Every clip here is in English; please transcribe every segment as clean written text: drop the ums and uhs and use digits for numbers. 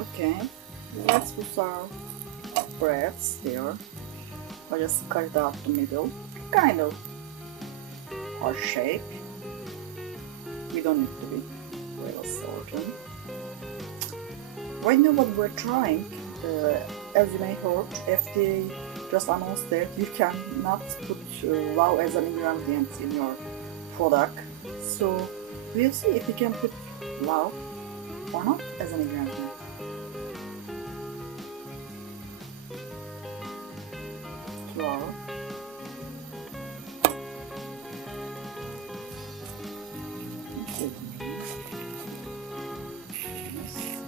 Okay, let's put our breads here. I just cut it out the middle, kind of our shape. We don't need to be real certain. Right now what we're trying, as you may heard, FDA just announced that you cannot put wow as an ingredient in your product. So we'll see if we can put wow or not as an ingredient. Flour.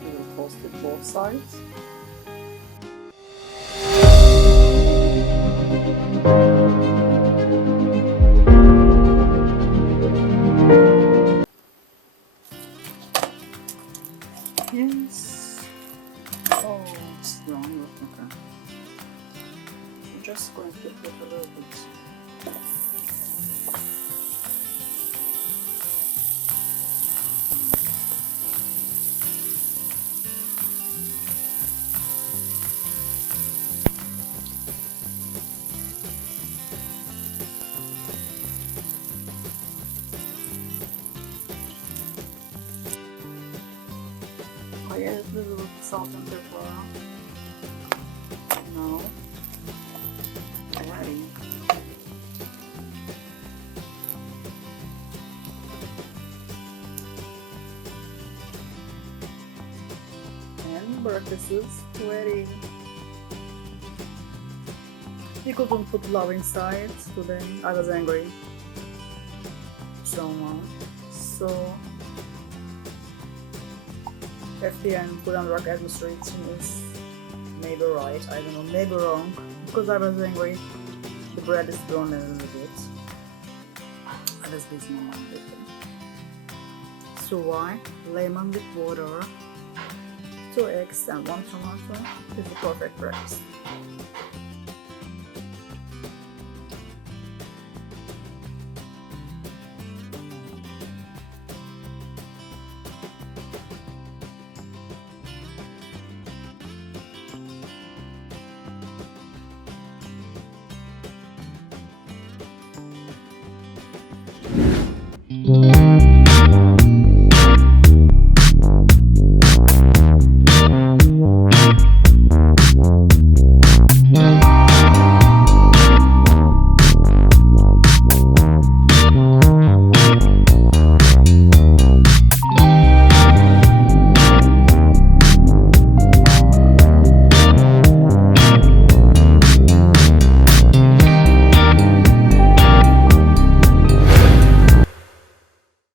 We will toast it both sides. Yes. Oh, it's wrong. Okay. I'm just going to put a little bit. I added a little salt and pepper. Now, ready. And breakfast is ready. We couldn't put flour inside today. I was angry. Someone. So FDA and Food and Drug Administration is maybe right, I don't know, maybe wrong, because I was angry. The bread is brown a little bit. I was busy on my baking. So why? Lemon with water, 2 eggs and 1 tomato is the perfect breakfast.